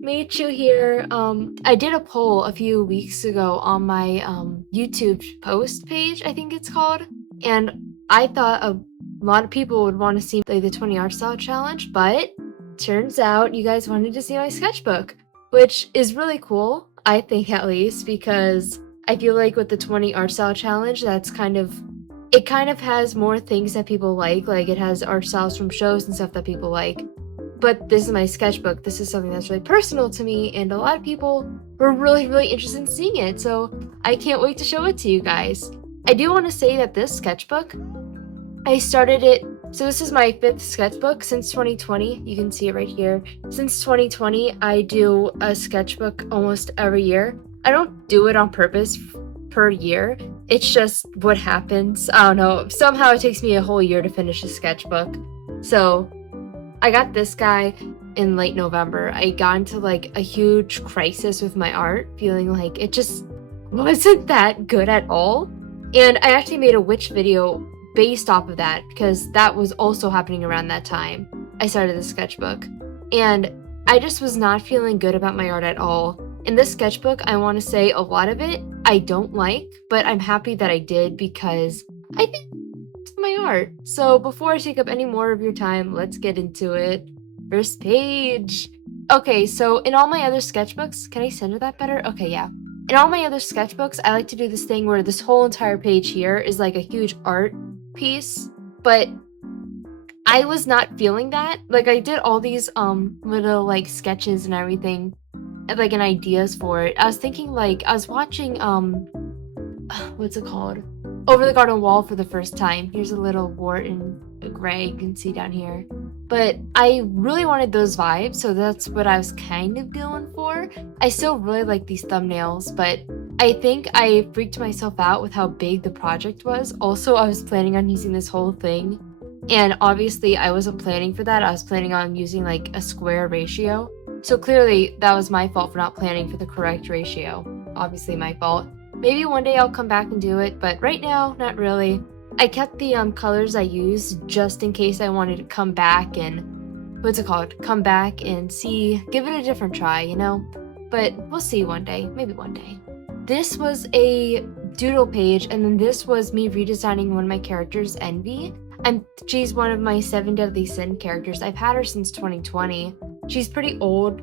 Michu here. I did a poll a few weeks ago on my YouTube post page, I think it's called, and I thought a lot of people would want to see like the 20 art style challenge, but turns out you guys wanted to see my sketchbook, which is really cool, I think at least, because I feel like with the 20 art style challenge, it kind of has more things that people like it has art styles from shows and stuff that people like. But this is my sketchbook. This is something that's really personal to me, and a lot of people were really interested in seeing it, so I can't wait to show it to you guys. I do want to say that this sketchbook, I started it, so this is my 5th sketchbook since 2020. You can see it right here. Since 2020, I do a sketchbook almost every year. I don't do it on purpose per year. It's just what happens. I don't know. Somehow it takes me a whole year to finish a sketchbook. So I got this guy in late November. I got into like a huge crisis with my art, feeling like it just wasn't that good at all. And I actually made a witch video based off of that because that was also happening around that time. I started the sketchbook and I just was not feeling good about my art at all. In this sketchbook, I want to say a lot of it I don't like, but I'm happy that I did because I think my art. So before I take up any more of your time, let's get into it. First page. Okay, so in all my other sketchbooks, can I center that better? Okay, yeah. In all my other sketchbooks, I like to do this thing where this whole entire page here is like a huge art piece, but I was not feeling that. Like I did all these little like sketches and everything, and ideas for it. I was thinking like I was watching what's it called? Over the Garden Wall for the first time. Here's a little wart in gray you can see down here. But I really wanted those vibes, so that's what I was kind of going for. I still really like these thumbnails, but I think I freaked myself out with how big the project was. Also, I was planning on using this whole thing, and obviously I wasn't planning for that. I was planning on using like a square ratio. So clearly that was my fault for not planning for the correct ratio. Obviously my fault. Maybe one day I'll come back and do it, but right now, not really. I kept the colors I used just in case I wanted to come back and, come back and see, give it a different try, you know? But we'll see one day, maybe one day. This was a doodle page, and then this was me redesigning one of my characters, Envy. She's one of my 7 Deadly Sin characters. I've had her since 2020. She's pretty old.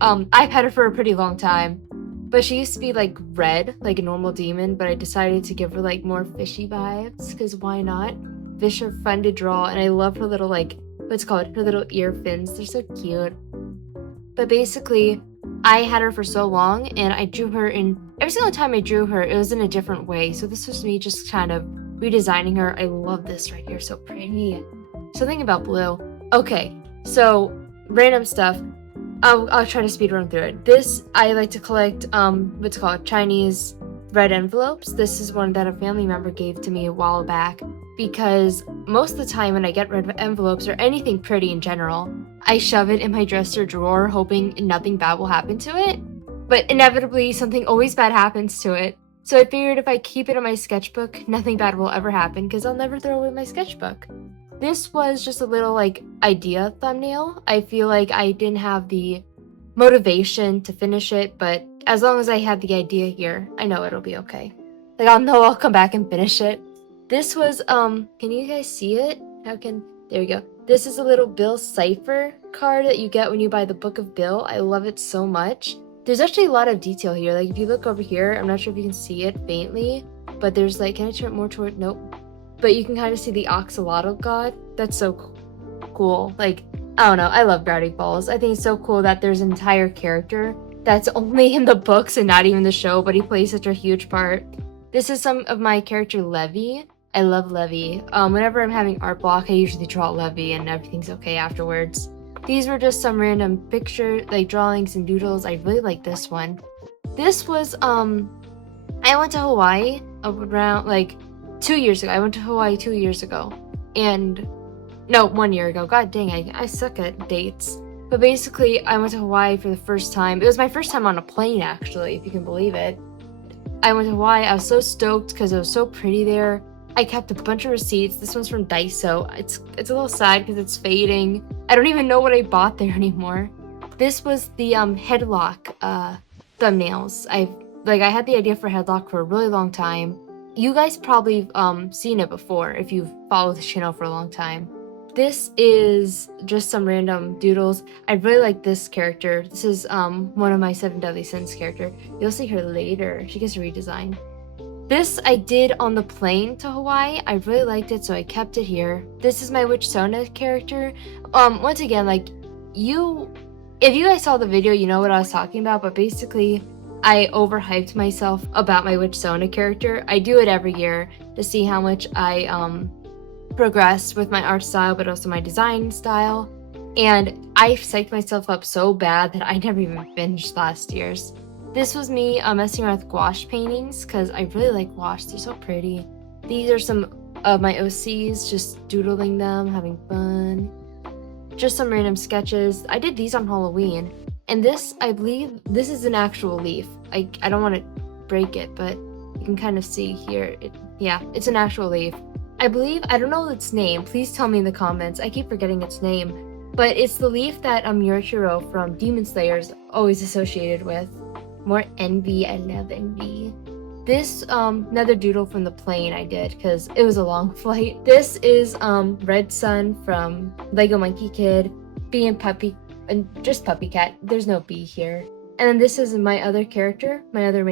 I've had her for a pretty long time. But she used to be like red, like a normal demon, but I decided to give her like more fishy vibes, because why not? Fish are fun to draw, and I love her little her little ear fins. They're so cute. But basically, I had her for so long, and I drew her every single time I drew her, it was in a different way. So this was me just kind of redesigning her. I love this right here, so pretty. Something about blue. Okay, so random stuff. I'll try to speed run through it. This, I like to collect, Chinese red envelopes. This is one that a family member gave to me a while back because most of the time when I get red envelopes or anything pretty in general, I shove it in my dresser drawer hoping nothing bad will happen to it. But inevitably, something always bad happens to it. So I figured if I keep it in my sketchbook, nothing bad will ever happen because I'll never throw away my sketchbook. This was just a little idea thumbnail. I feel like I didn't have the motivation to finish it, but as long as I had the idea here, I know it'll be okay. I'll know I'll come back and finish it. This was, can you guys see it? There we go. This is a little Bill Cipher card that you get when you buy the Book of Bill. I love it so much. There's actually a lot of detail here. If you look over here, I'm not sure if you can see it faintly, but there's can I turn it more toward, nope. But you can kind of see the axolotl god. That's so cool. I don't know. I love Gravity Falls. I think it's so cool that there's an entire character that's only in the books and not even the show, but he plays such a huge part. This is some of my character Levy. I love Levy. Whenever I'm having art block, I usually draw Levy and everything's okay afterwards. These were just some random picture, drawings and doodles. I really like this one. This was, I went to Hawaii around, 2 years ago. I went to Hawaii 2 years ago. No, 1 year ago. God dang, I suck at dates. But basically, I went to Hawaii for the first time. It was my first time on a plane, actually, if you can believe it. I went to Hawaii. I was so stoked because it was so pretty there. I kept a bunch of receipts. This one's from Daiso. It's a little sad because it's fading. I don't even know what I bought there anymore. This was the headlock thumbnails. I had the idea for headlock for a really long time. You guys probably seen it before if you've followed the channel for a long time. This is just some random doodles. I really like this character. This is one of my 7 Deadly Sins character. You'll see her later. She gets redesigned. This I did on the plane to Hawaii. I really liked it, so I kept it here. This is my Witch Sona character. Once again, like, if you guys saw the video, you know what I was talking about, but basically, I overhyped myself about my Witch Sona character. I do it every year to see how much I progressed with my art style, but also my design style. And I psyched myself up so bad that I never even finished last year's. This was me messing around with gouache paintings because I really like gouache. They're so pretty. These are some of my OCs, just doodling them, having fun. Just some random sketches. I did these on Halloween. And this, I believe, this is an actual leaf. I don't want to break it, but you can kind of see here. Yeah, it's an actual leaf. I believe, I don't know its name. Please tell me in the comments. I keep forgetting its name. But it's the leaf that Yorichiro from Demon Slayer is always associated with. More envy. I love envy. This another doodle from the plane I did because it was a long flight. This is Red Sun from Lego Monkey Kid, Bee and Puppy, and just Puppy Cat. There's no bee here. And then this is my other character, my other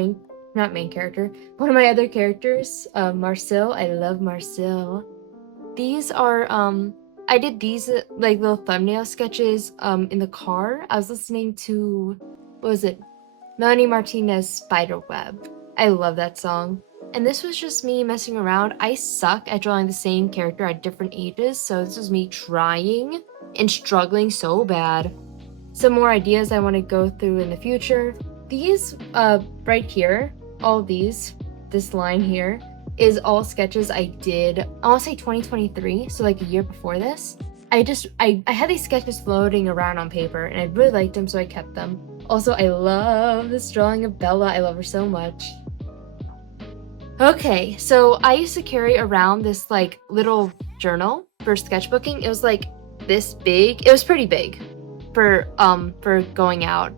not main character, one of my other characters, Marcel. I love Marcel. These are I did these like little thumbnail sketches in the car. I was listening to, what was it? Melanie Martinez Spiderweb. I love that song. And this was just me messing around. I suck at drawing the same character at different ages, so this was me trying and struggling so bad. Some more ideas I want to go through in the future. These right here, all these, this line here, is all sketches I did, I want to say 2023, so like a year before this. I had these sketches floating around on paper, and I really liked them, so I kept them. Also, I love this drawing of Bella. I love her so much. Okay, so I used to carry around this like little journal for sketchbooking. It was like this big. It was pretty big for going out,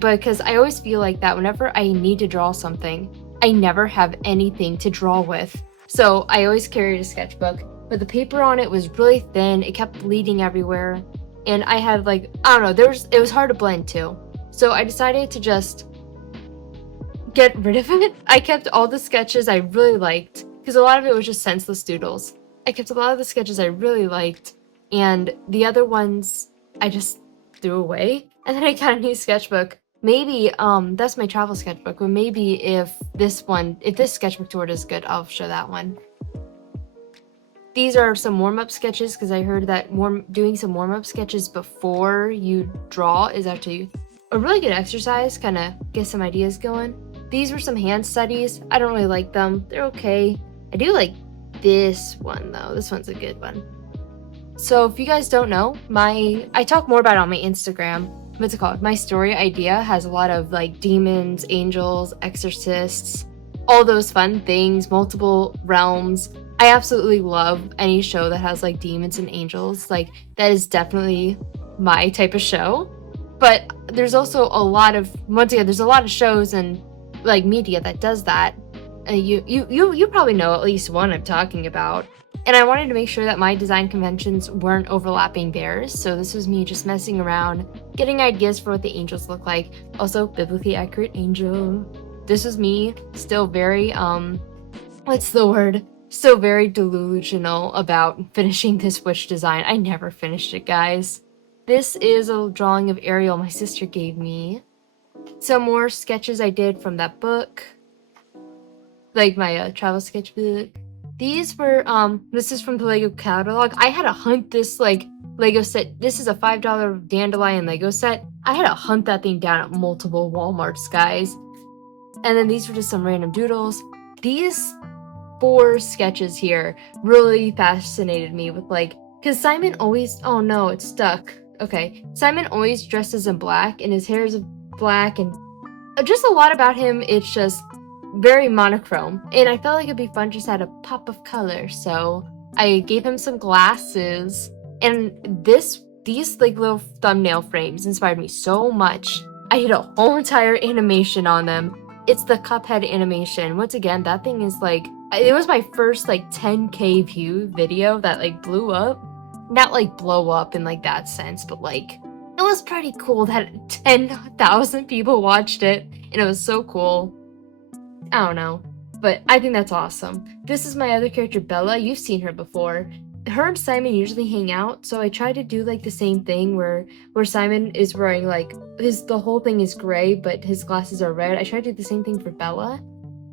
because I always feel like that whenever I need to draw something, I never have anything to draw with. So I always carried a sketchbook, but the paper on it was really thin. It kept bleeding everywhere, and I had like, I don't know, it was hard to blend too. So I decided to just get rid of it. I kept all the sketches I really liked, because a lot of it was just senseless doodles. I kept a lot of the sketches I really liked, and the other ones I just threw away. And then I got a new sketchbook. Maybe, that's my travel sketchbook, but maybe if this sketchbook tour does good, I'll show that one. These are some warm-up sketches, because I heard that doing some warm-up sketches before you draw is actually a really good exercise, kind of get some ideas going. These were some hand studies. I don't really like them. They're okay. I do like this one though. This one's a good one. So if you guys don't know, I talk more about it on my Instagram. What's it called? My story idea has a lot of like demons, angels, exorcists, all those fun things, multiple realms. I absolutely love any show that has like demons and angels. Like, that is definitely my type of show. But there's also there's a lot of shows and like media that does that. You probably know at least one I'm talking about. And I wanted to make sure that my design conventions weren't overlapping theirs. So this was me just messing around, getting ideas for what the angels look like. Also, biblically accurate angel. This was me still very, still very delusional about finishing this witch design. I never finished it, guys. This is a drawing of Ariel my sister gave me. Some more sketches I did from that book, like my travel sketchbook. These were, this is from the Lego catalog. I had to hunt this like Lego set. This is a $5 dandelion Lego set. I had to hunt that thing down at multiple Walmarts, guys. And then these were just some random doodles. These 4 sketches here really fascinated me with like, because Simon always, oh no, it's stuck. Okay, Simon always dresses in black, and his hair is black, and just a lot about him, it's just very monochrome. And I felt like it'd be fun just to add a pop of color, so I gave him some glasses. And these these like little thumbnail frames inspired me so much. I did a whole entire animation on them. It's the Cuphead animation. Once again, that thing is like, it was my first like 10K view video that like blew up. Not like blow up in like that sense, but like it was pretty cool that 10,000 people watched it, and it was so cool. I don't know, but I think that's awesome. This is my other character, Bella. You've seen her before. Her and Simon usually hang out, so I try to do like the same thing where Simon is wearing like the whole thing is gray, but his glasses are red. I try to do the same thing for Bella,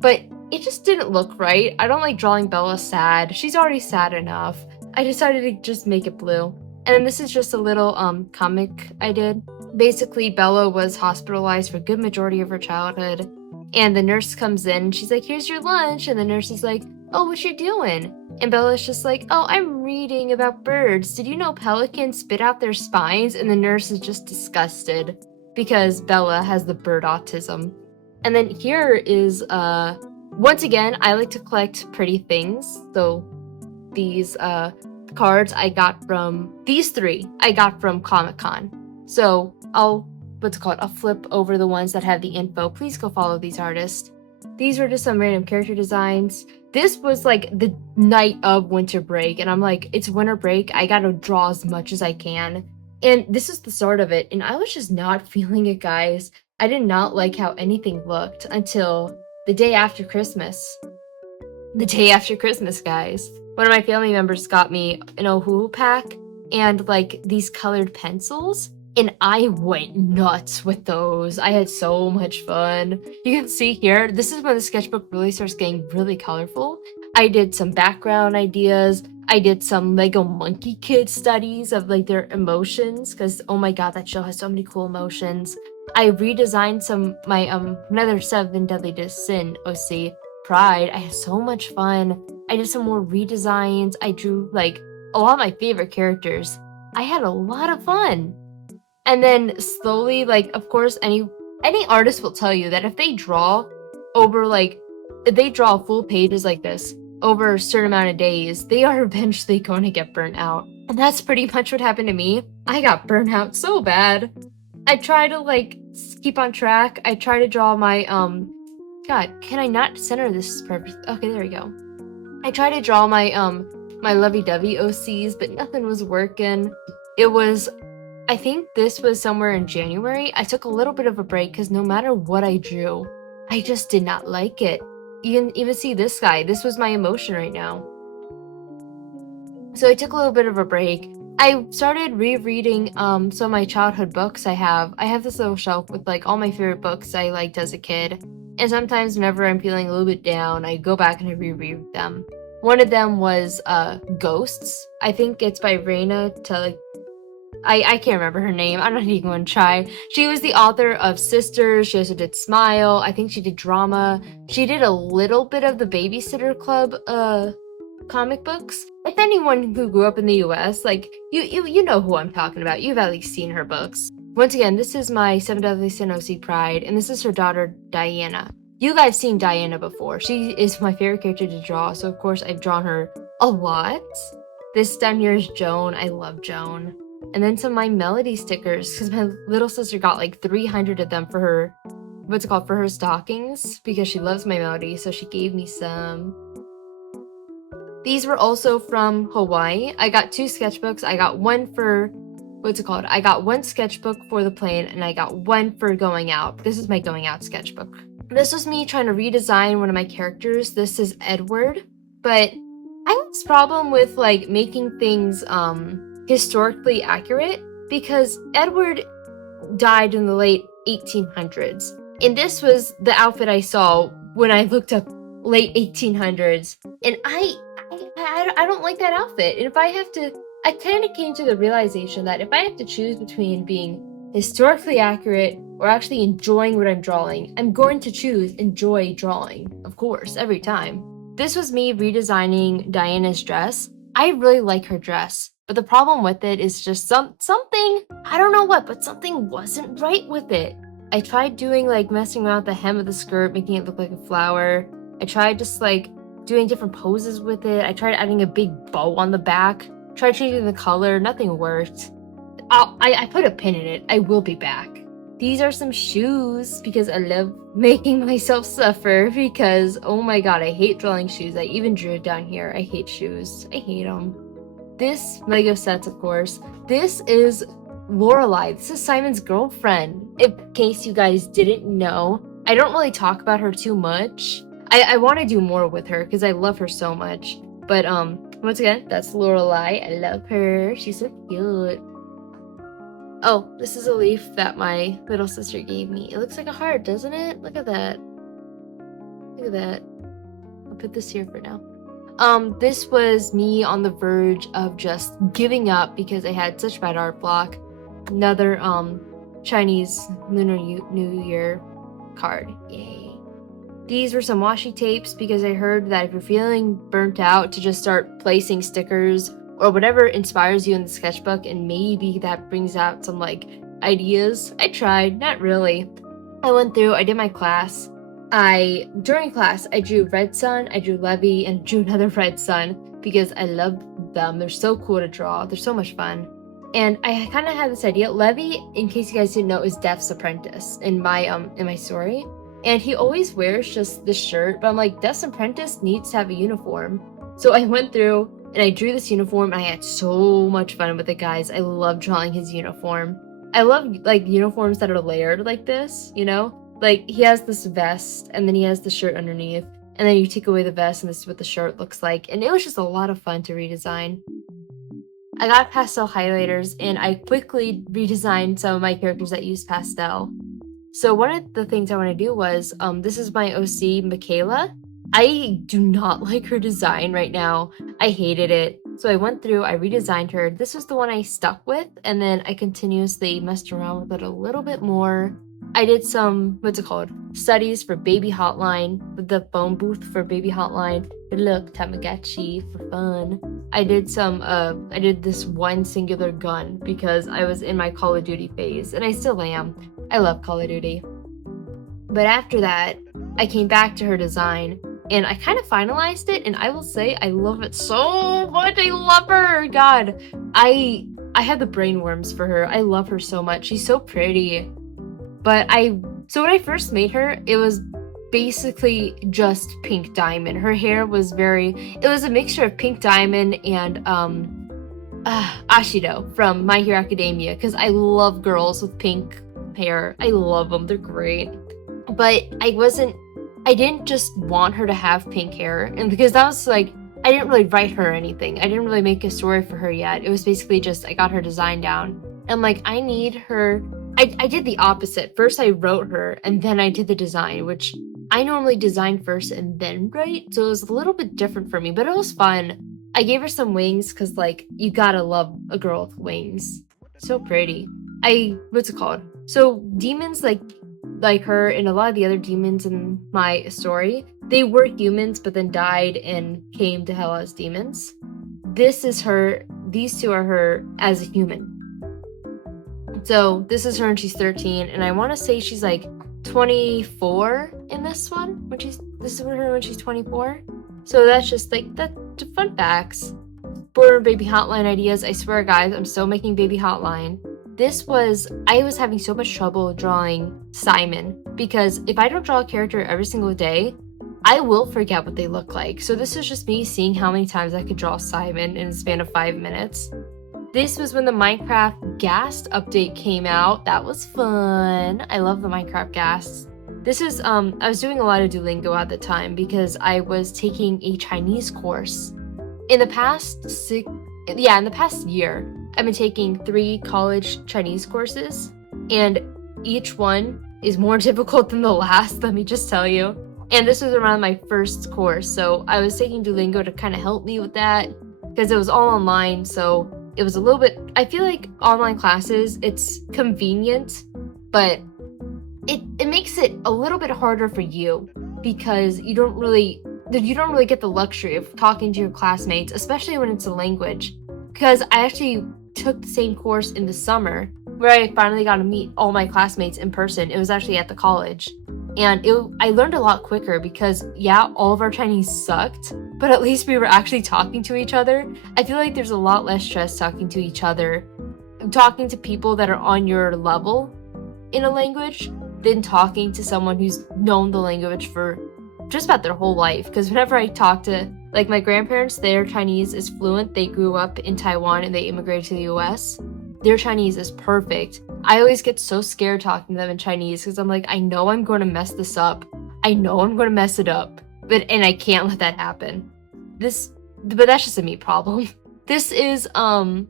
but it just didn't look right. I don't like drawing Bella sad. She's already sad enough. I decided to just make it blue. And then this is just a little comic I did. Basically, Bella was hospitalized for a good majority of her childhood, and the nurse comes in and she's like, here's your lunch, and the nurse is like, oh, what you doing? And Bella's just like, oh, I'm reading about birds. Did you know pelicans spit out their spines? And the nurse is just disgusted because Bella has the bird autism. And then here is, once again, I like to collect pretty things. So these cards I got from, these three I got from Comic-Con. So I'll flip over the ones that have the info. Please go follow these artists. These were just some random character designs. This was like the night of winter break, and I'm like, it's winter break, I gotta draw as much as I can. And this is the start of it, and I was just not feeling it, guys. I did not like how anything looked until the day after Christmas. The day after Christmas, guys. One of my family members got me an Oahu pack and like these colored pencils, and I went nuts with those. I had so much fun. You can see here, this is when the sketchbook really starts getting really colorful. I did some background ideas. I did some Lego Monkey Kid studies of like their emotions, because oh my god, that show has so many cool emotions. I redesigned my another 7 Deadly Sin OC, Pride. I had so much fun. I did some more redesigns. I drew like a lot of my favorite characters. I had a lot of fun. And then slowly, like, of course, any artist will tell you that if they draw over like, if they draw full pages like this over a certain amount of days, they are eventually going to get burnt out. And that's pretty much what happened to me. I got burnt out so bad. I try to like keep on track. I try to draw my God, can I not center this purpose? Okay, there we go. I try to draw my my lovey-dovey OCs, but nothing was working. It was, I think this was somewhere in January. I took a little bit of a break because no matter what I drew, I just did not like it. You can even see this guy. This was my emotion right now. So I took a little bit of a break. I started rereading some of my childhood books I have. I have this little shelf with like all my favorite books I liked as a kid. And sometimes whenever I'm feeling a little bit down, I go back and I reread them. One of them was Ghosts. I think it's by Raina I can't remember her name. I'm not even going to try. She was the author of Sisters. She also did Smile. I think she did drama. She did a little bit of the Babysitter Club comic books. If anyone who grew up in the US, like, you know who I'm talking about. You've at least seen her books. Once again, this is my 7 Deadly Sin OC Pride, and this is her daughter, Diana. You guys seen Diana before. She is my favorite character to draw, so of course I've drawn her a lot. This down here is Joan. I love Joan. And then some of my Melody stickers, because my little sister got like 300 of them for her, for her stockings, because she loves my Melody, so she gave me some. These were also from Hawaii. I got 2 sketchbooks. I got one for, I got one sketchbook for the plane, and I got one for going out. This is my going out sketchbook. This was me trying to redesign one of my characters. This is Edward, but I have this problem with like making things historically accurate, because Edward died in the late 1800s, and this was the outfit I saw when I looked up late 1800s, and I don't like that outfit. And if I have to, I kind of came to the realization that if I have to choose between being historically accurate or actually enjoying what I'm drawing, I'm going to choose enjoy drawing, of course, every time. This was me redesigning Diana's dress. I really like her dress, but the problem with it is just something, I don't know what, but something wasn't right with it. I tried doing like messing around with the hem of the skirt, making it look like a flower. I tried just like doing different poses with it. I tried adding a big bow on the back, tried changing the color, nothing worked. I put a pin in it. I will be back. These are some shoes because I love making myself suffer because, oh my god, I hate drawing shoes. I even drew it down here. I hate shoes. I hate them. This Lego sets, of course. This is Lorelai. This is Simon's girlfriend. In case you guys didn't know, I don't really talk about her too much. I want to do more with her because I love her so much. But once again, that's Lorelai. I love her. She's so cute. Oh, this is a leaf that my little sister gave me. It looks like a heart, doesn't it? Look at that. Look at that. I'll put this here for now. This was me on the verge of just giving up because I had such bad art block. Another, Chinese Lunar New Year card. Yay. These were some washi tapes because I heard that if you're feeling burnt out to just start placing stickers or whatever inspires you in the sketchbook, and maybe that brings out some like ideas. I tried, not really. I went through, I did my class. During class, I drew Red Sun, I drew Levy, and drew another Red Sun because I love them. They're so cool to draw. They're so much fun. And I kind of had this idea. Levy, in case you guys didn't know, is Death's apprentice in my story. And he always wears just this shirt, but I'm like, Death's apprentice needs to have a uniform. So I went through and I drew this uniform, and I had so much fun with it, guys. I love drawing his uniform. I love like uniforms that are layered like this, you know? Like he has this vest and then he has the shirt underneath, and then you take away the vest and this is what the shirt looks like. And it was just a lot of fun to redesign. I got pastel highlighters and I quickly redesigned some of my characters that use pastel. So one of the things I want to do was, this is my OC, Michaela. I do not like her design right now. I hated it. So I went through, I redesigned her. This was the one I stuck with, and then I continuously messed around with it a little bit more. I did some, studies for Baby Hotline, with the phone booth for Baby Hotline. Good luck, Tamagotchi, for fun. I did I did this one singular gun because I was in my Call of Duty phase, and I still am. I love Call of Duty. But after that, I came back to her design, and I kind of finalized it, and I will say I love it so much. I love her. God, I had the brainworms for her. I love her so much. She's so pretty. But so when I first made her, it was basically just pink diamond. Her hair was it was a mixture of pink diamond and Ashido from My Hero Academia, because I love girls with pink hair. I love them. They're great. But I didn't just want her to have pink hair, and because that was like, I didn't really write her or anything. I didn't really make a story for her yet. It was basically just, I got her design down. And I'm like, I need her. I did the opposite. First I wrote her, and then I did the design, which I normally design first and then write. So it was a little bit different for me, but it was fun. I gave her some wings because, like, you gotta love a girl with wings. So pretty. So demons like her and a lot of the other demons in my story, they were humans but then died and came to hell as demons. This is her. These two are her as a human. So this is her when she's 13, and I want to say she's like 24 in this one. This is her when she's 24. So that's just like that fun facts. For Baby Hotline ideas, I swear guys, I'm still making Baby Hotline. I was having so much trouble drawing Simon because if I don't draw a character every single day, I will forget what they look like. So this is just me seeing how many times I could draw Simon in a span of 5 minutes. This was when the Minecraft Ghast update came out. That was fun. I love the Minecraft Ghast. This is, I was doing a lot of Duolingo at the time because I was taking a Chinese course. In the past year, I've been taking 3 college Chinese courses, and each one is more difficult than the last, let me just tell you. And this was around my first course, so I was taking Duolingo to kind of help me with that because it was all online, so it was a little bit, I feel like online classes, it's convenient, but it makes it a little bit harder for you because you don't really get the luxury of talking to your classmates, especially when it's a language. Because I actually took the same course in the summer where I finally got to meet all my classmates in person. It was actually at the college. And I learned a lot quicker because, yeah, all of our Chinese sucked, but at least we were actually talking to each other. I feel like there's a lot less stress talking to each other talking to people that are on your level in a language than talking to someone who's known the language for just about their whole life. Because whenever I talk to, like, my grandparents, their Chinese is fluent. They grew up in Taiwan and they immigrated to the US. Their Chinese is perfect. I always get so scared talking to them in Chinese because I'm like, I know I'm going to mess this up. I know I'm going to mess it up. And I can't let that happen. But that's just a me problem. This is Diana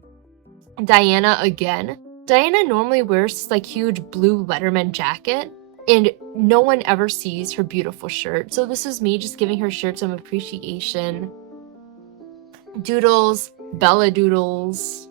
again. Diana normally wears this like huge blue Letterman jacket, and no one ever sees her beautiful shirt. So this is me just giving her shirt some appreciation. Doodles, Bella Doodles.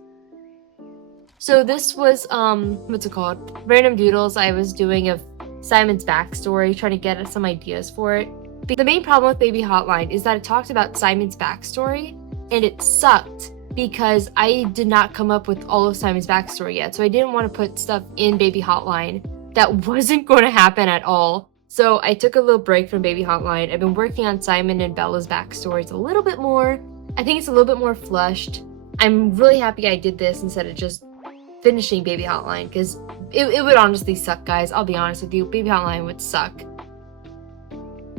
So this was what's it called? Random doodles I was doing of Simon's backstory, trying to get some ideas for it. The main problem with Baby Hotline is that it talked about Simon's backstory, and it sucked because I did not come up with all of Simon's backstory yet. So I didn't want to put stuff in Baby Hotline that wasn't going to happen at all. So I took a little break from Baby Hotline. I've been working on Simon and Bella's backstories a little bit more. I think it's a little bit more flushed. I'm really happy I did this instead of just finishing Baby Hotline, because it would honestly suck, guys. I'll be honest with you. Baby Hotline would suck.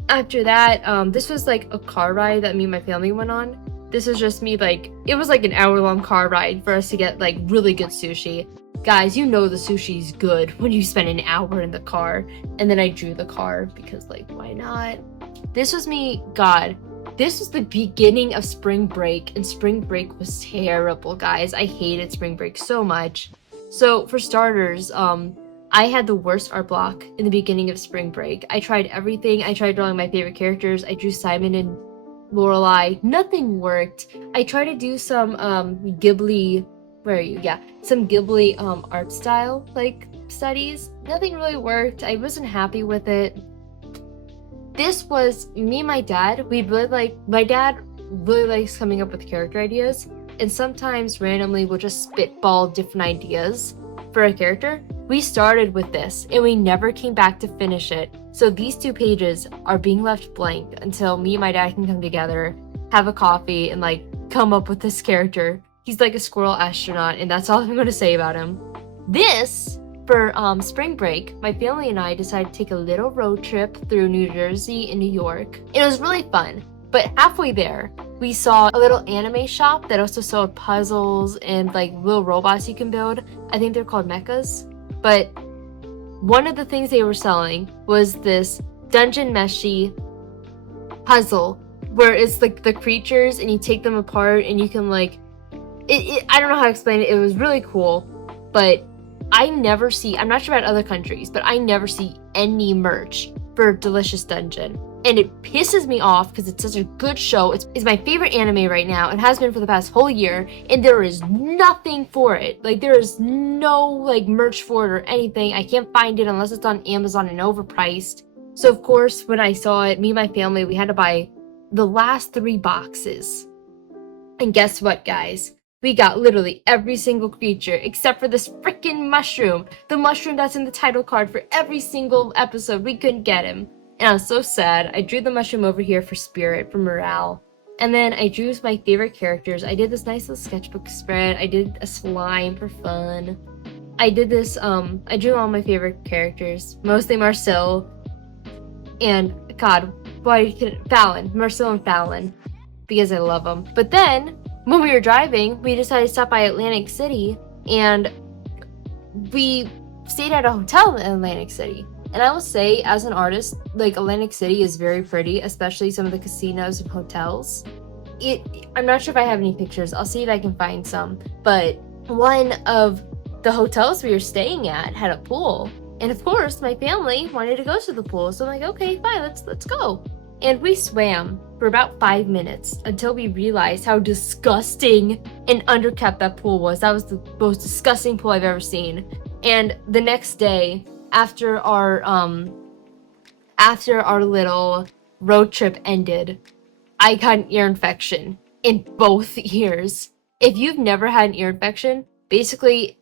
After that, this was like a car ride that me and my family went on. This is just me, like, it was like an hour-long car ride for us to get like really good sushi. Guys, you know the sushi's good when you spend an hour in the car. And then I drew the car because, like, why not? This was me, God. This was the beginning of spring break, and spring break was terrible, guys. I hated spring break so much. So for starters, I had the worst art block in the beginning of spring break. I tried everything. I tried drawing my favorite characters. I drew Simon and Lorelai. Nothing worked. I tried to do some Ghibli, where are you? Yeah, some Ghibli art style like studies. Nothing really worked. I wasn't happy with it. This was me and my dad. My dad really likes coming up with character ideas, and sometimes randomly we'll just spitball different ideas for a character. We started with this and we never came back to finish it. So these 2 pages are being left blank until me and my dad can come together, have a coffee, and like come up with this character. He's like a squirrel astronaut, and that's all I'm going to say about him. This, for spring break, my family and I decided to take a little road trip through New Jersey and New York. It was really fun, but halfway there, we saw a little anime shop that also sold puzzles and like little robots you can build. I think they're called mechas. But one of the things they were selling was this dungeon meshy puzzle where it's like the creatures and you take them apart and you can like I don't know how to explain it. It was really cool, but I'm not sure about other countries, but I never see any merch for Delicious Dungeon. And it pisses me off because it's such a good show. It's my favorite anime right now and has been for the past whole year, and there is nothing for it. Like, there is no like merch for it or anything. I can't find it unless it's on Amazon and overpriced. So of course, when I saw it, me and my family, we had to buy the last 3 boxes. And guess what, guys? We got literally every single creature except for this freaking mushroom. The mushroom that's in the title card for every single episode. We couldn't get him. And I was so sad. I drew the mushroom over here for spirit, for morale. And then I drew my favorite characters. I did this nice little sketchbook spread. I did a slime for fun. I did this, I drew all my favorite characters. Mostly Marcel and, God, Fallon. Marcel and Fallon. Because I love them. But then, when we were driving, we decided to stop by Atlantic City. And we stayed at a hotel in Atlantic City. And I will say, as an artist, like, Atlantic City is very pretty, especially some of the casinos and hotels. I'm not sure if I have any pictures. I'll see if I can find some. But one of the hotels we were staying at had a pool. And of course, my family wanted to go to the pool. So I'm like, okay, fine, let's go. And we swam for about 5 minutes until we realized how disgusting and underkept that pool was. That was the most disgusting pool I've ever seen. And the next day, after our little road trip ended, I got an ear infection in both ears. If you've never had an ear infection, basically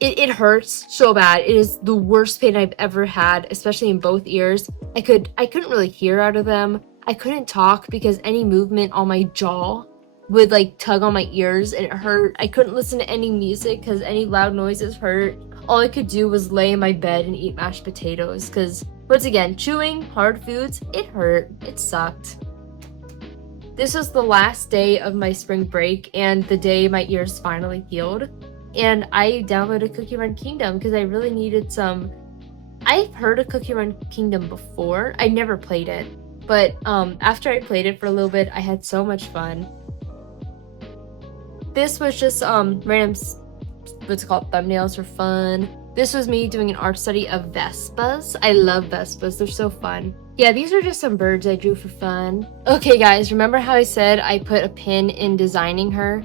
it hurts so bad. It is the worst pain I've ever had, especially in both ears. I couldn't really hear out of them. I couldn't talk because any movement on my jaw would like tug on my ears and it hurt. I couldn't listen to any music because any loud noises hurt. All I could do was lay in my bed and eat mashed potatoes because, once again, chewing hard foods, it hurt. It sucked. This was the last day of my spring break and the day my ears finally healed. And I downloaded Cookie Run Kingdom because I really needed some. I've heard of Cookie Run Kingdom before. I never played it. But after I played it for a little bit, I had so much fun. This was just random, what's it called, thumbnails for fun. This was me doing an art study of Vespas. I love Vespas, they're so fun. Yeah, these are just some birds I drew for fun. Okay guys, remember how I said I put a pin in designing her?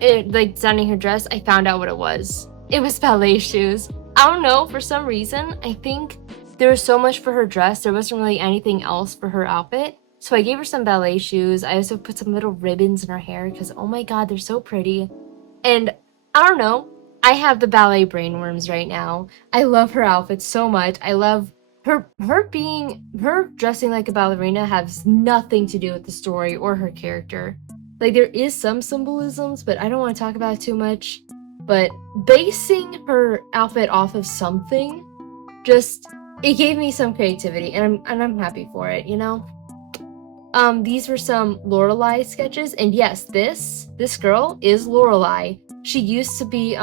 Designing her dress, I found out what it was. It was ballet shoes. I don't know, for some reason, I think there was so much for her dress, there wasn't really anything else for her outfit. So I gave her some ballet shoes. I also put some little ribbons in her hair because, oh my god, they're so pretty. And I don't know, I have the ballet brainworms right now. I love her outfit so much. I love her dressing like a ballerina has nothing to do with the story or her character. Like, there is some symbolisms, but I don't want to talk about it too much. But basing her outfit off of something, just, it gave me some creativity, and I'm happy for it, you know? These were some Lorelai sketches, and yes, this girl is Lorelai. She used to be,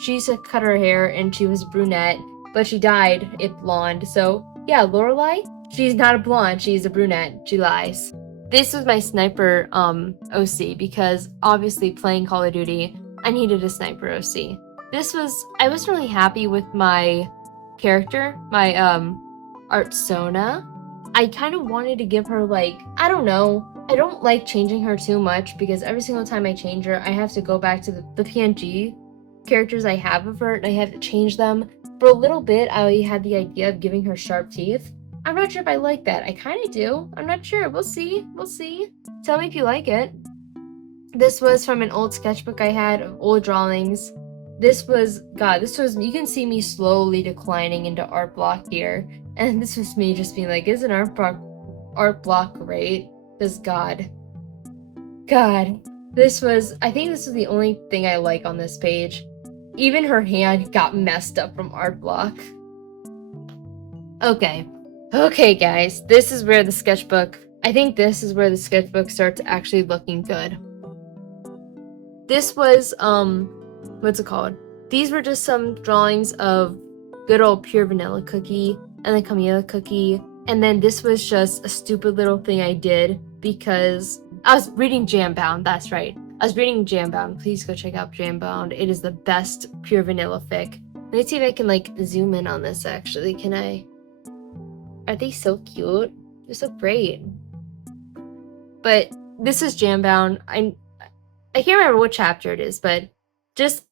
she used to cut her hair, and she was brunette, but she dyed it blonde, so yeah, Lorelai, she's not a blonde, she's a brunette, she lies. This was my sniper, OC, because obviously playing Call of Duty, I needed a sniper OC. I was really happy with my character, my, Artsona. I kind of wanted to give her, like, I don't know. I don't like changing her too much because every single time I change her, I have to go back to the PNG characters I have of her and I have to change them. For a little bit, I had the idea of giving her sharp teeth. I'm not sure if I like that. I kind of do. I'm not sure. We'll see. We'll see. Tell me if you like it. This was from an old sketchbook I had of old drawings. This was, you can see me slowly declining into art block here. And this was me just being like, isn't art block great? Because God. I think this was the only thing I like on this page. Even her hand got messed up from art block. Okay guys, this is where the sketchbook starts actually looking good. This was, what's it called? These were just some drawings of good old pure vanilla cookie and the Camilla cookie. And then this was just a stupid little thing I did because I was reading Jambound, that's right. I was reading Jambound. Please go check out Jambound. It is the best pure vanilla fic. Let me see if I can like zoom in on this actually. Can I? Are they so cute? They're so great. But this is Jambound. I can't remember what chapter it is, but just,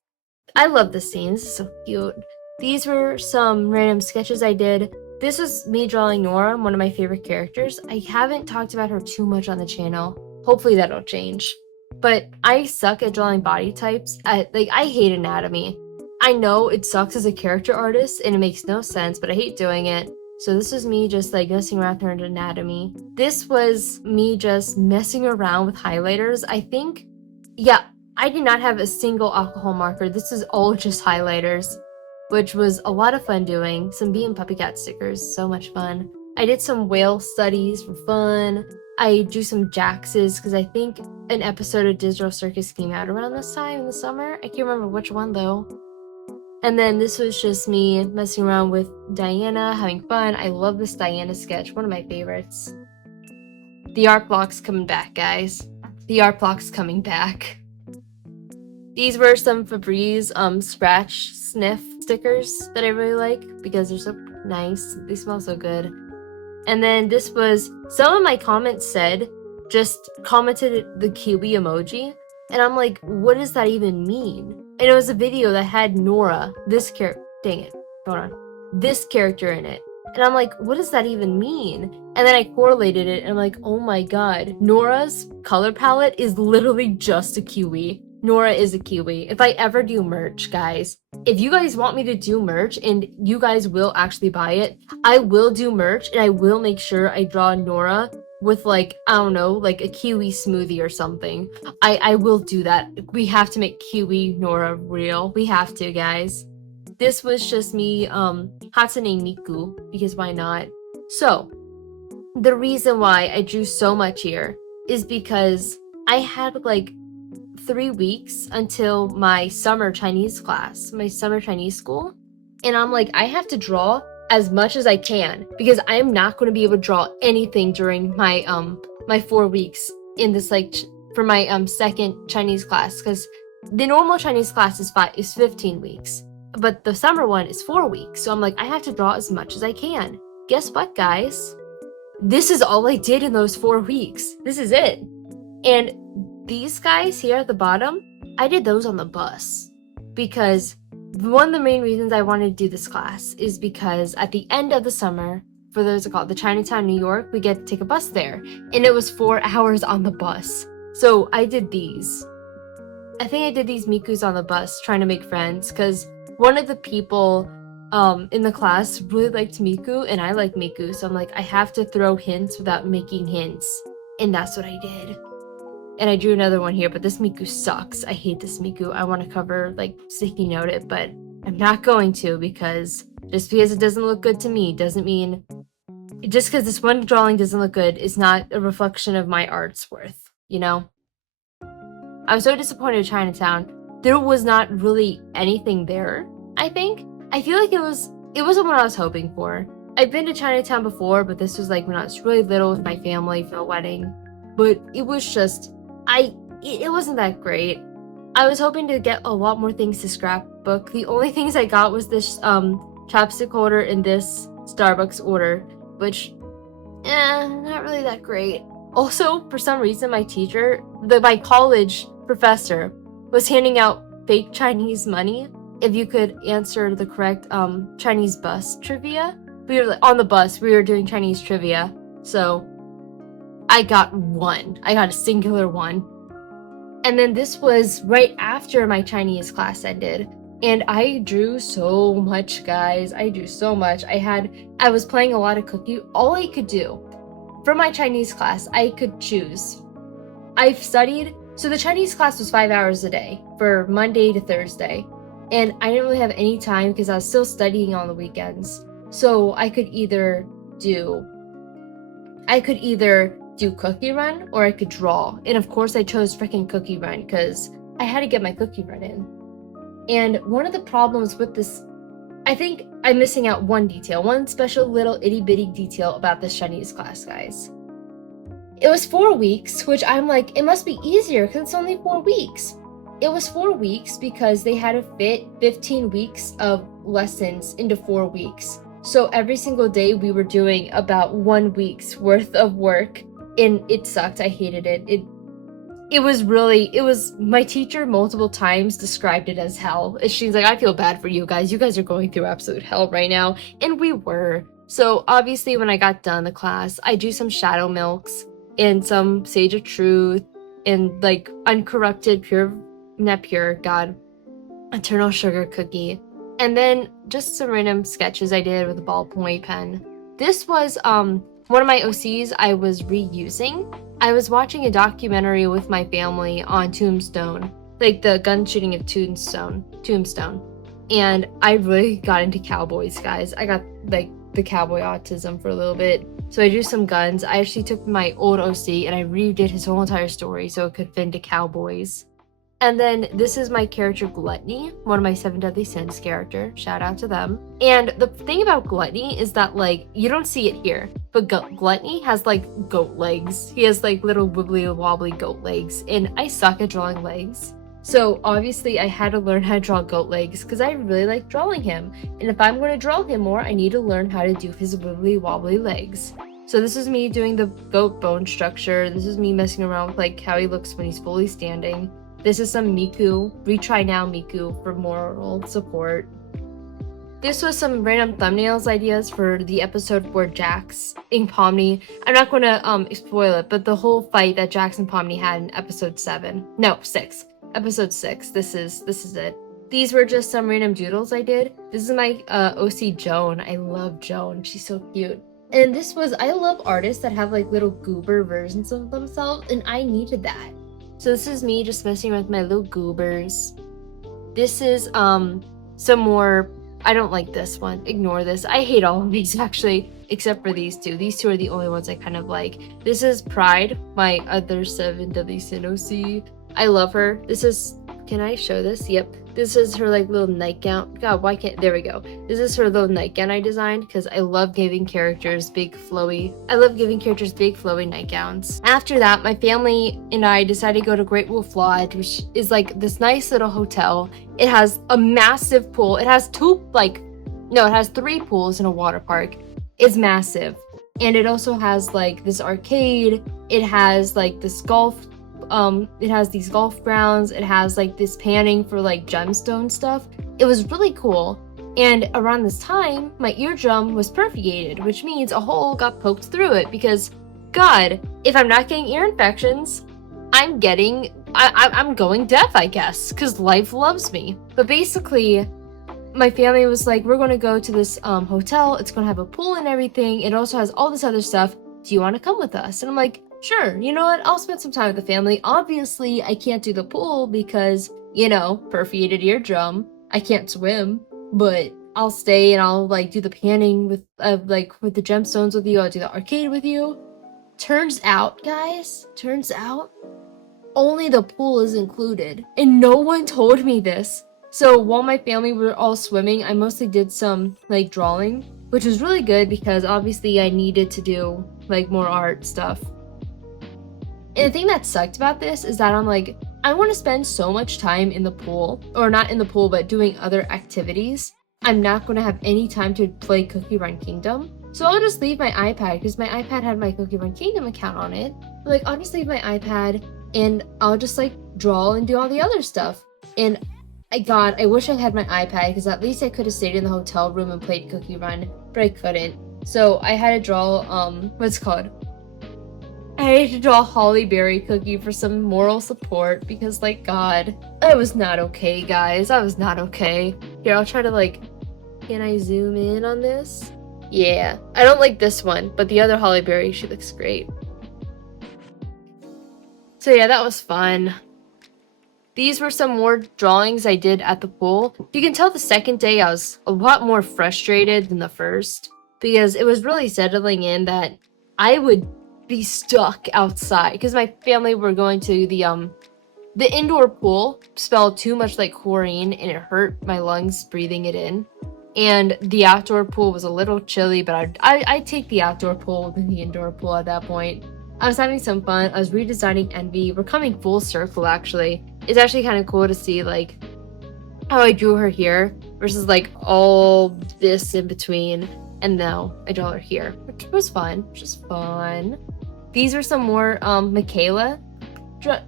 I love this scene. This is so cute. These were some random sketches I did. This was me drawing Nora, one of my favorite characters. I haven't talked about her too much on the channel. Hopefully that'll change. But I suck at drawing body types. I hate anatomy. I know it sucks as a character artist and it makes no sense, but I hate doing it. So this was me just like messing around with her anatomy. This was me just messing around with highlighters. I did not have a single alcohol marker. This is all just highlighters, which was a lot of fun doing. Some Bee and Puppy Cat stickers, so much fun. I did some whale studies for fun. I drew some Jaxes because I think an episode of Digital Circus came out around this time in the summer. I can't remember which one though. And then this was just me messing around with Diana, having fun. I love this Diana sketch, one of my favorites. The art block's coming back, guys. The art block's coming back. These were some Febreze scratch sniff stickers that I really like because they're so nice. They smell so good. And then this was, some of my comments commented the kiwi emoji. And I'm like, what does that even mean? And it was a video that had Nora, this character in it. And I'm like, what does that even mean? And then I correlated it and I'm like, oh my god, Nora's color palette is literally just a kiwi. Nora is a kiwi. If I ever do merch, guys, if you guys want me to do merch and you guys will actually buy it, I will do merch and I will make sure I draw Nora with like, I don't know, like a kiwi smoothie or something. I will do that. We have to make kiwi Nora real. We have to, guys. This was just me Hatsune Miku, because why not? So the reason why I drew so much here is because I had like 3 weeks until my summer Chinese class, my summer Chinese school. And I'm like, I have to draw as much as I can because I am not going to be able to draw anything during my my 4 weeks in this like for my second Chinese class, because the normal Chinese class is 15 weeks, but the summer one is 4 weeks. So I'm like, I have to draw as much as I can. Guess what, guys? This is all I did in those 4 weeks. This is it. And these guys here at the bottom, I did those on the bus because one of the main reasons I wanted to do this class is because at the end of the summer, for those that call it the Chinatown, New York, we get to take a bus there, and it was 4 hours on the bus. So I did these. I think I did these Mikus on the bus trying to make friends because one of the people in the class really liked Miku and I like Miku, so I'm like, I have to throw hints without making hints, and that's what I did. And I drew another one here, but this Miku sucks. I hate this Miku. I want to cover, like, sticky note it, but I'm not going to because just because it doesn't look good to me doesn't mean... Just because this one drawing doesn't look good is not a reflection of my art's worth, you know? I was so disappointed in Chinatown. There was not really anything there, I think. I feel like it wasn't what I was hoping for. I've been to Chinatown before, but this was like when I was really little with my family for a wedding. But it was just... it wasn't that great. I was hoping to get a lot more things to scrapbook. The only things I got was this chapstick holder and this Starbucks order, which, not really that great. Also, for some reason, my teacher, my college professor, was handing out fake Chinese money if you could answer the correct Chinese bus trivia. We were on the bus, we were doing Chinese trivia, so I got one. I got a singular one. And then this was right after my Chinese class ended. And I drew so much, guys. I drew so much. I was playing a lot of cookie. All I could do for my Chinese class, I could choose. I've studied, so the Chinese class was 5 hours a day for Monday to Thursday. And I didn't really have any time because I was still studying on the weekends. So I could either do Cookie Run or I could draw. And of course I chose freaking Cookie Run because I had to get my Cookie Run in. And one of the problems with this, I think I'm missing out one detail, one special little itty bitty detail about this Chinese class, guys. It was 4 weeks, which I'm like, it must be easier because it's only 4 weeks. It was 4 weeks because they had to fit 15 weeks of lessons into 4 weeks. So every single day we were doing about 1 week's worth of work, and it sucked. I hated it. It was my teacher multiple times described it as hell. She's like, I feel bad for you guys. You guys are going through absolute hell right now. And we were. So obviously when I got done the class, I do some shadow milks and some Sage of Truth and like uncorrupted eternal sugar cookie. And then just some random sketches I did with a ballpoint pen. This was one of my OCs I was reusing. I was watching a documentary with my family on Tombstone, like the gun shooting of Tombstone. And I really got into cowboys, guys. I got like the cowboy autism for a little bit. So I drew some guns. I actually took my old OC and I redid his whole entire story so it could fit into cowboys. And then this is my character Gluttony, one of my 7 Deadly Sins character. Shout out to them. And the thing about Gluttony is that, like, you don't see it here, but Gluttony has, like, goat legs. He has, like, little wibbly wobbly goat legs, and I suck at drawing legs. So, obviously, I had to learn how to draw goat legs because I really like drawing him. And if I'm going to draw him more, I need to learn how to do his wibbly wobbly legs. So this is me doing the goat bone structure. This is me messing around with, like, how he looks when he's fully standing. This is some Miku, retry now Miku for moral support. This was some random thumbnails ideas for the episode where Jax and Pomni, I'm not going to spoil it, but the whole fight that Jax and Pomni had in episode 6. Episode 6, this is it. These were just some random doodles I did. This is my OC Joan. I love Joan, she's so cute. And this was, I love artists that have like little goober versions of themselves, and I needed that. So this is me just messing with my little goobers. This is some more, I don't like this one, ignore this. I hate all of these actually, except for these two. These two are the only ones I kind of like. This is Pride, my other 7 deadly sin OC. I love her. This is, can I show this? Yep. This is her like little nightgown. God, why can't, there we go. This is her little nightgown I designed because I love giving characters big flowy nightgowns. After that, my family and I decided to go to Great Wolf Lodge, which is like this nice little hotel. It has a massive pool. It has it has 3 pools in a water park. It's massive. And it also has like this arcade. It has like this golf it has these golf grounds. It has like this panning for like gemstone stuff. It was really cool. And around this time, my eardrum was perforated, which means a hole got poked through it because, God, if I'm not getting ear infections, I'm going deaf, I guess, because life loves me. But basically, my family was like, we're going to go to this hotel. It's going to have a pool and everything. It also has all this other stuff. Do you want to come with us? And I'm like, sure, you know what? I'll spend some time with the family. Obviously, I can't do the pool because, perforated eardrum. I can't swim, but I'll stay and I'll like do the panning with the gemstones with you. I'll do the arcade with you. Turns out, guys, only the pool is included, and no one told me this. So while my family were all swimming, I mostly did some like drawing, which was really good because obviously I needed to do like more art stuff. And the thing that sucked about this is that I'm like, I want to spend so much time in the pool, or not in the pool, but doing other activities. I'm not going to have any time to play Cookie Run Kingdom. So I'll just leave my iPad, because my iPad had my Cookie Run Kingdom account on it. But, like, I'll just leave my iPad, and I'll just, like, draw and do all the other stuff. And, God, I wish I had my iPad, because at least I could have stayed in the hotel room and played Cookie Run, but I couldn't. So I had to draw, I had to draw a Holly Berry cookie for some moral support because, like, God, I was not okay, guys. I was not okay. Here, I'll try to, like, can I zoom in on this? Yeah. I don't like this one, but the other Holly Berry, she looks great. So, yeah, that was fun. These were some more drawings I did at the pool. You can tell the second day I was a lot more frustrated than the first because it was really settling in that I would be stuck outside because my family were going to the indoor pool. Smelled too much like chlorine and it hurt my lungs breathing it in, and the outdoor pool was a little chilly, but I'd take the outdoor pool than the indoor pool at that point. I was having some fun. I was redesigning Envy. We're coming full circle, actually. It's actually kind of cool to see like how I drew her here versus like all this in between, and now I draw her here, which was fun. These are some more Michaela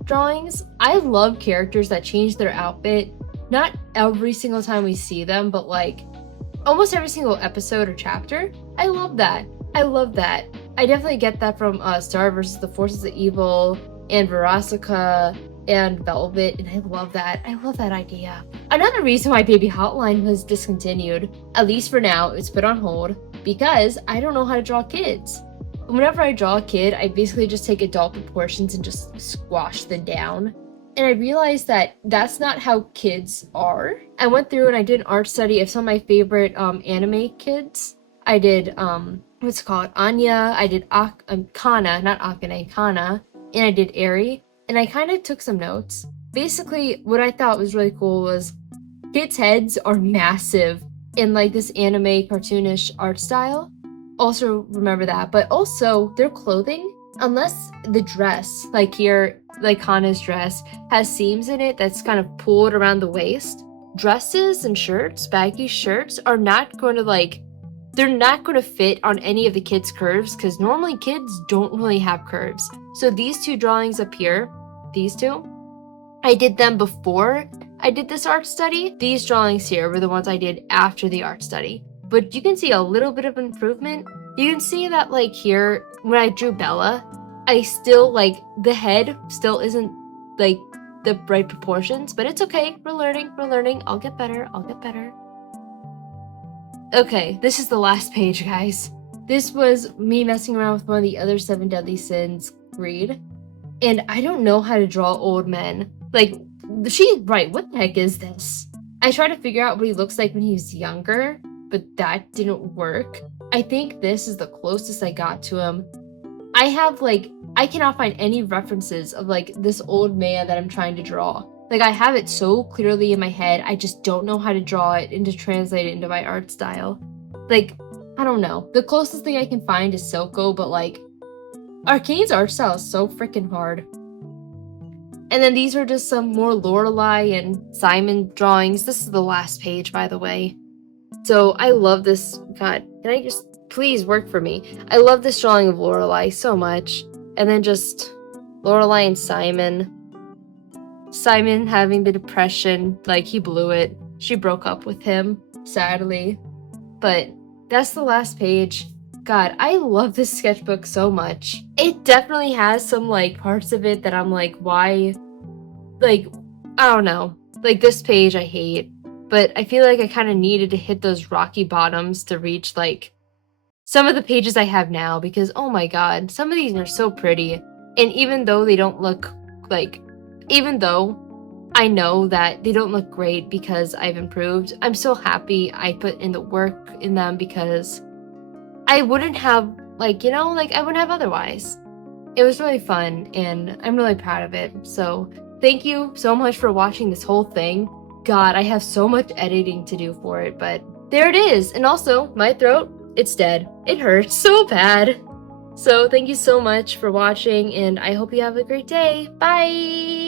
drawings. I love characters that change their outfit. Not every single time we see them, but like almost every single episode or chapter. I love that. I definitely get that from Star vs. the Forces of Evil and Verasica and Velvet, and I love that. I love that idea. Another reason why Baby Hotline was discontinued, at least for now, it's put on hold, because I don't know how to draw kids. Whenever I draw a kid, I basically just take adult proportions and just squash them down. And I realized that that's not how kids are. I went through and I did an art study of some of my favorite anime kids. I did, Anya, I did Kana, not Akane, Kana, and I did Eri. And I kind of took some notes. Basically, what I thought was really cool was kids' heads are massive in like this anime cartoonish art style. Also remember that, but also their clothing, unless the dress, like here, like Hana's dress, has seams in it that's kind of pulled around the waist, dresses and shirts, baggy shirts, are not going to they're not going to fit on any of the kids' curves because normally kids don't really have curves. So these two drawings up here, these two, I did them before I did this art study. These drawings here were the ones I did after the art study. But you can see a little bit of improvement. You can see that like here, when I drew Bella, I still like, the head still isn't like the right proportions, but it's okay. We're learning. I'll get better. Okay, this is the last page, guys. this was me messing around with one of the other 7 Deadly Sins, greed. And I don't know how to draw old men. Like, she's right, what the heck is this? I tried to figure out what he looks like when he was younger, but that didn't work. I think this is the closest I got to him. I cannot find any references of, like, this old man that I'm trying to draw. Like, I have it so clearly in my head, I just don't know how to draw it and to translate it into my art style. Like, I don't know. The closest thing I can find is Silco, but, like, Arcane's art style is so freaking hard. And then these are just some more Lorelai and Simon drawings. This is the last page, by the way. So I love this. God, can I just please work for me? I love this drawing of Lorelai so much. And then just Lorelai and Simon. Simon having the depression, like he blew it. She broke up with him, sadly. But that's the last page. God, I love this sketchbook so much. It definitely has some, like, parts of it that I'm like, why? Like, I don't know. Like, this page I hate. But I feel like I kind of needed to hit those rocky bottoms to reach, like, some of the pages I have now. Because, oh my god, some of these are so pretty. And even though they don't look, like, even though I know that they don't look great because I've improved, I'm so happy I put in the work in them because I wouldn't have, like, you know, like, I wouldn't have otherwise. It was really fun, and I'm really proud of it. So, thank you so much for watching this whole thing. God, I have so much editing to do for it, but there it is. And also, my throat, it's dead. It hurts so bad. So, thank you so much for watching, and I hope you have a great day. Bye!